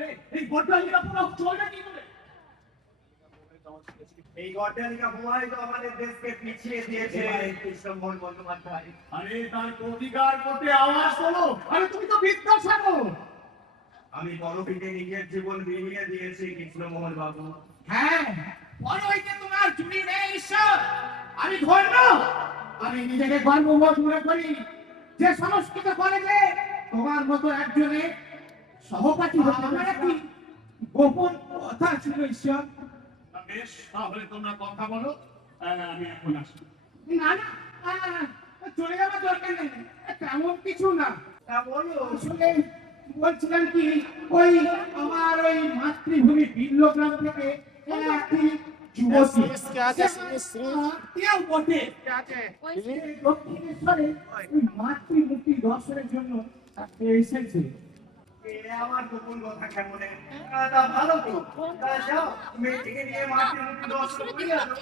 রে এই বড়ালিকা পুরো চলবে কি করে? এই গড্ডালিকা বোমাই তো আমাদের দেশকে পিছিয়ে দিয়েছে কৃষ্ণমোহন বন্দ্যোপাধ্যায়। আরে তার প্রতিকার করতে আওয়াজ তোলো। আরে তুমি তো বিদ্যাসাগর। আমি পরপীঠে নিজের জীবন বিলিয়ে দিয়েছি কৃষ্ণমোহন বাবু। হ্যাঁ, বড়ইতে তোমার চুরি নেই ঈশ্বর। আমি ধন্য, আমি নিজেকে গর্ববোধ মনে করি যে সংস্কৃত কলেজে তোমার মতো একজনের সহপাঠী হতে আমার একটি গোপন কথা ছিল ঈশ্বর। বেশ, তাহলে তোমরা কথা বলো, আমি এখন আসি। না না, চলে যাওয়ার দরকার নেই, তেমন কিছু না। তা বলো। আসলে বলছিলাম কি, ওই আমার ওই মাতৃভূমি বিল্লগ্রাম থেকে একটি যুবতী কেউ বটে দক্ষিণেশ্বরে ওই মাতৃমূর্তি দর্শনের জন্য এসেছে। এ আমার গোপন কথা কেমন? তা ভালো তো। তা যাও, মেয়েটিকে নিয়ে মাটির মধ্যে দর্শন করে আসো।